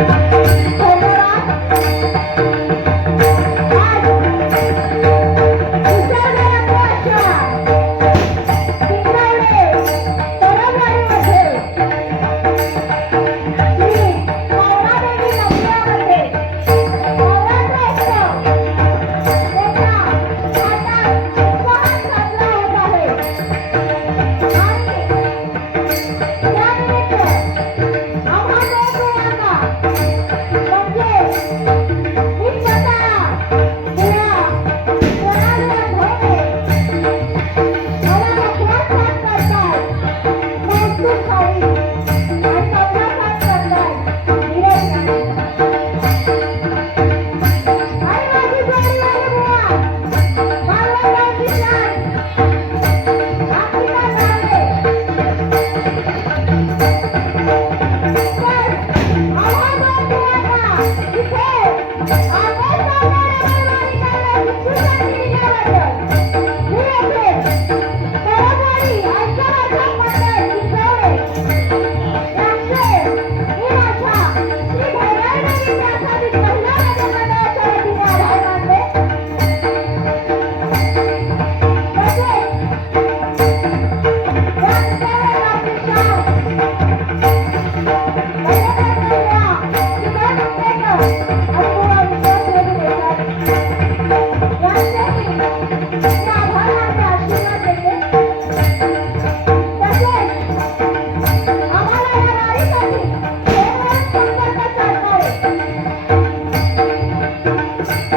Thank you.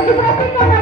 てくださいね。